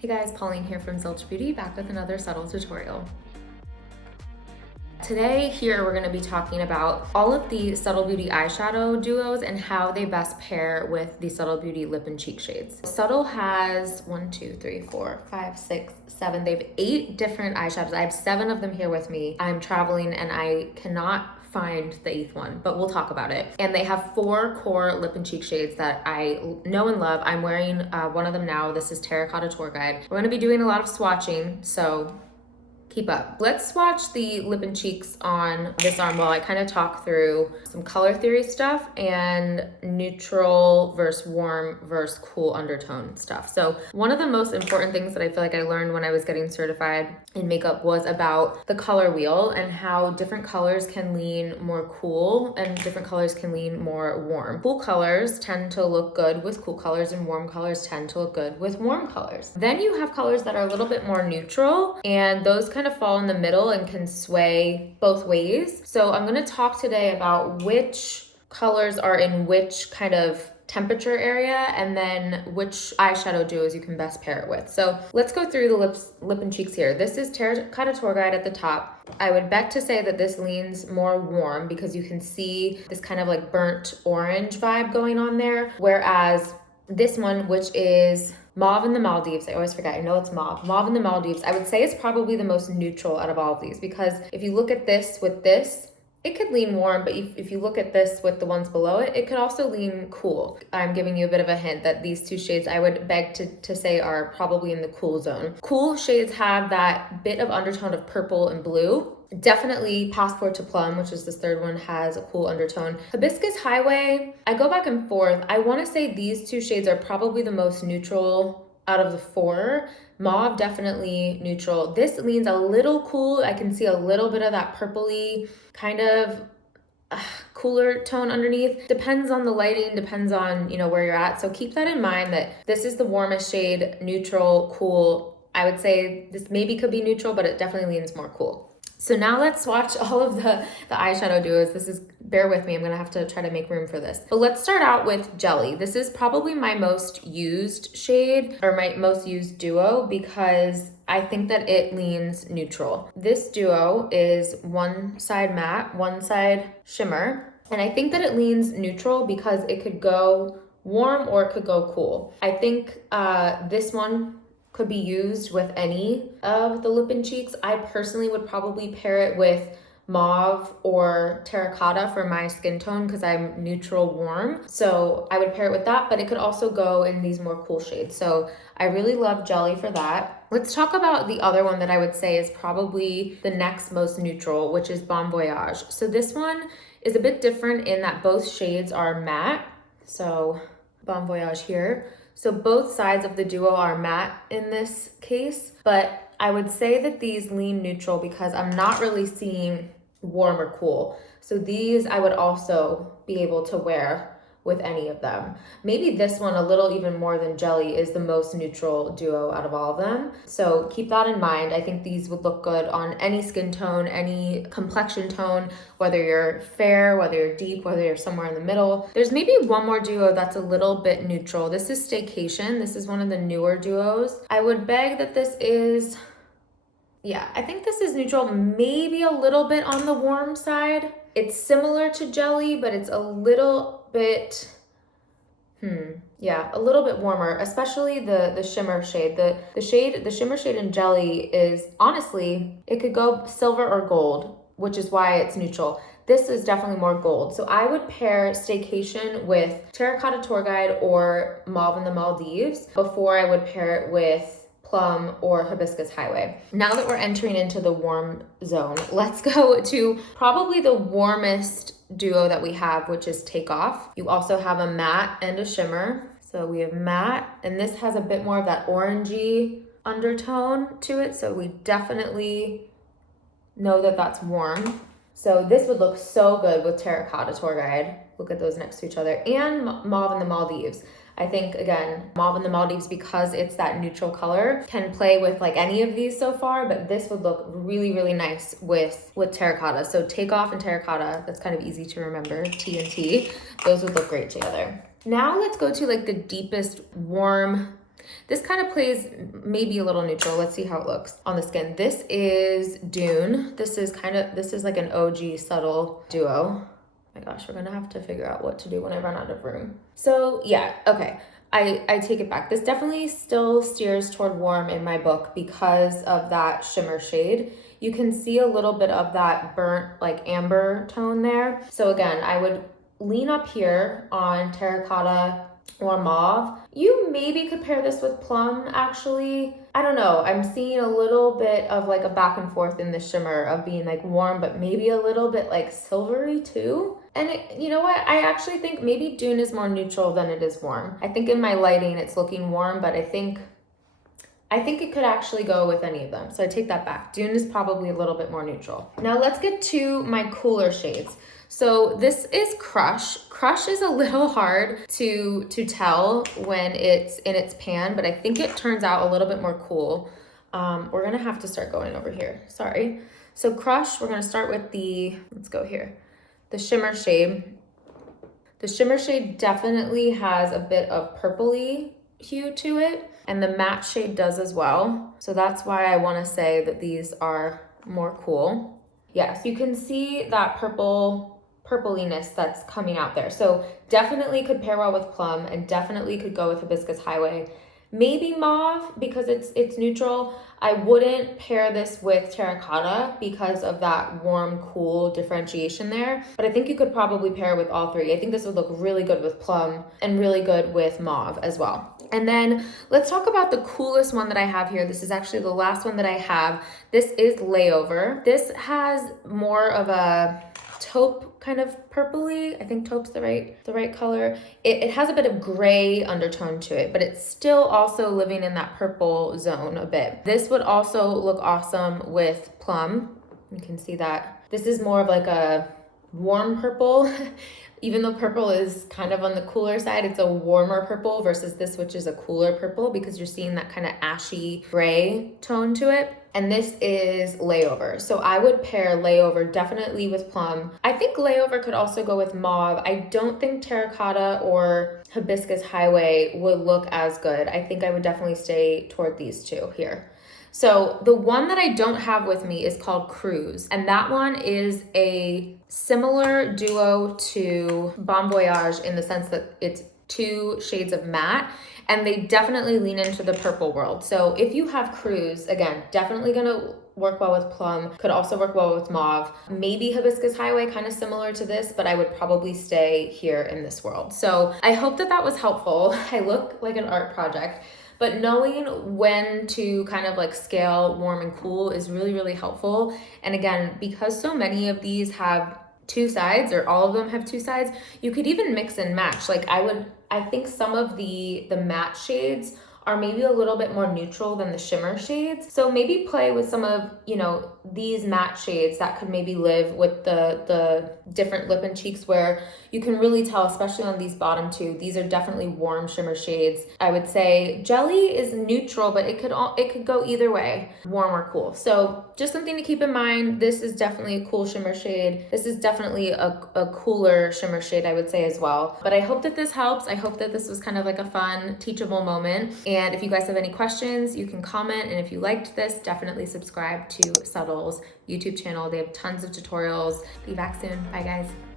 Hey guys, Pauline here from Zilch Beauty, back with another subtle tutorial. Today here we're going to be talking about all of the Subtle Beauty eyeshadow duos and how they best pair with the Subtle Beauty lip and cheek shades. Subtle has 1, 2, 3, 4, 5, 6, 7. They have 8 different eyeshadows. I have 7 of them here with me. I'm traveling and I cannot find the 8th one, but we'll talk about it. And they have 4 core lip and cheek shades that I know and love. I'm wearing one of them now. This is Terracotta Tour Guide. We're going to be doing a lot of swatching, so keep up. Let's swatch the lip and cheeks on this arm while I kind of talk through some color theory stuff and neutral versus warm versus cool undertone stuff. So one of the most important things that I feel like I learned when I was getting certified in makeup was about the color wheel and how different colors can lean more cool and different colors can lean more warm. Cool colors tend to look good with cool colors and warm colors tend to look good with warm colors. Then you have colors that are a little bit more neutral, and those kind of fall in the middle and can sway both ways. So I'm going to talk today about which colors are in which kind of temperature area and then which eyeshadow duos you can best pair it with. So let's go through the lip and cheeks here. This is Terracotta Tour Guide at the top. I would bet to say that this leans more warm because you can see this kind of like burnt orange vibe going on there. Whereas this one, which is Mauve in the Maldives, I always forget, I know it's Mauve. Mauve in the Maldives, I would say is probably the most neutral out of all of these because if you look at this with this, it could lean warm, but if you look at this with the ones below it, it could also lean cool. I'm giving you a bit of a hint that these 2 shades I would beg to say are probably in the cool zone. Cool shades have that bit of undertone of purple and blue. Definitely Passport to Plum, which is this 3rd one, has a cool undertone. Hibiscus Highway, I go back and forth. I want to say these 2 shades are probably the most neutral out of the 4. Mauve, definitely neutral. This leans a little cool. I can see a little bit of that purpley kind of cooler tone underneath. Depends on the lighting, depends on, where you're at. So keep that in mind that this is the warmest shade, neutral, cool. I would say this maybe could be neutral, but it definitely leans more cool. So now let's swatch all of the eyeshadow duos. Bear with me, I'm gonna have to try to make room for this. But let's start out with Jelly. This is probably my most used shade or my most used duo because I think that it leans neutral. This duo is one side matte, one side shimmer. And I think that it leans neutral because it could go warm or it could go cool. I think this one could be used with any of the lip and cheeks. I personally would probably pair it with Mauve or Terracotta for my skin tone because I'm neutral warm. So I would pair it with that, but it could also go in these more cool shades. So I really love Jelly for that. Let's talk about the other one that I would say is probably the next most neutral, which is Bon Voyage. So this one is a bit different in that both shades are matte. So Bon Voyage here. So both sides of the duo are matte in this case, but I would say that these lean neutral because I'm not really seeing warm or cool. So these I would also be able to wear with any of them. Maybe this one a little even more than Jelly is the most neutral duo out of all of them. So keep that in mind. I think these would look good on any skin tone, any complexion tone, whether you're fair, whether you're deep, whether you're somewhere in the middle. There's maybe one more duo that's a little bit neutral. This is Staycation. This is one of the newer duos. I would beg that this is, I think this is neutral, maybe a little bit on the warm side. It's similar to Jelly, but it's a little bit, a little bit warmer, especially the shimmer shade. The shimmer shade in Jelly is, honestly, it could go silver or gold, which is why it's neutral. This is definitely more gold. So I would pair Staycation with Terracotta Tour Guide or Mauve in the Maldives before I would pair it with Plum or Hibiscus Highway. Now that we're entering into the warm zone, let's go to probably the warmest duo that we have, which is Takeoff. You also have a matte and a shimmer. So we have matte, and this has a bit more of that orangey undertone to it. So we definitely know that that's warm. So this would look so good with Terracotta Tour Guide. Look at those next to each other. And Mauve in the Maldives. I think, again, Mauve in the Maldives, because it's that neutral color, can play with like any of these so far, but this would look really, really nice with Terracotta. So Takeoff and Terracotta, that's kind of easy to remember, T and T, those would look great together. Now let's go to like the deepest warm This kind of plays maybe a little neutral. Let's see how it looks on the skin. This is Dune. This is like an OG subtle duo. My gosh, we're gonna have to figure out what to do when I run out of room. So yeah, okay. I take it back. This definitely still steers toward warm in my book because of that shimmer shade. You can see a little bit of that burnt, like amber tone there. So again, I would lean up here on terracotta or mauve. You maybe could pair this with plum, actually. I don't know. I'm seeing a little bit of like a back and forth in the shimmer of being like warm, but maybe a little bit like silvery too. And you know what? I actually think maybe Dune is more neutral than it is warm. I think in my lighting it's looking warm, but I think it could actually go with any of them. So I take that back. Dune is probably a little bit more neutral. Now let's get to my cooler shades. So this is Crush. Crush is a little hard to tell when it's in its pan, but I think it turns out a little bit more cool. We're gonna have to start going over here, sorry. So Crush, we're gonna start with let's go here. The shimmer shade. The shimmer shade definitely has a bit of purpley hue to it, and the matte shade does as well. So that's why I wanna say that these are more cool. Yes, you can see that purpliness that's coming out there. So definitely could pair well with plum and definitely could go with Hibiscus Highway. Maybe mauve because it's neutral. I wouldn't pair this with terracotta because of that warm, cool differentiation there. But I think you could probably pair with all three. I think this would look really good with plum and really good with mauve as well. And then let's talk about the coolest one that I have here. This is actually the last one that I have. This is Layover. This has more of a taupe kind of purpley. I think taupe's the right color. It has a bit of gray undertone to it, but it's still also living in that purple zone a bit. This would also look awesome with plum. You can see that. This is more of like a warm purple. Even though purple is kind of on the cooler side, it's a warmer purple versus this, which is a cooler purple because you're seeing that kind of ashy gray tone to it. And this is Layover. So I would pair Layover definitely with plum. I think Layover could also go with mauve. I don't think terracotta or Hibiscus Highway would look as good. I think I would definitely stay toward these two here. So the one that I don't have with me is called Cruise, and that one is a similar duo to Bon Voyage in the sense that it's 2 shades of matte, and they definitely lean into the purple world. So if you have Cruise, again, definitely gonna work well with plum, could also work well with mauve, maybe Hibiscus Highway, kind of similar to this, but I would probably stay here in this world. So I hope that was helpful. I look like an art project. But knowing when to kind of like scale warm and cool is really, really helpful. And again, because so many of these have 2 sides, or all of them have 2 sides, you could even mix and match. Like I think some of the matte shades are maybe a little bit more neutral than the shimmer shades. So maybe play with some of, these matte shades that could maybe live with the different lip and cheeks, where you can really tell, especially on these bottom 2, these are definitely warm shimmer shades. I would say Jelly is neutral, but it could go either way, warm or cool. So just something to keep in mind. This is definitely a cool shimmer shade. This is definitely a cooler shimmer shade, I would say, as well. But I hope that this helps. I hope that this was kind of like a fun, teachable moment. And if you guys have any questions, you can comment. And if you liked this, definitely subscribe to Subtl's YouTube channel. They have tons of tutorials. Be back soon. Bye, guys.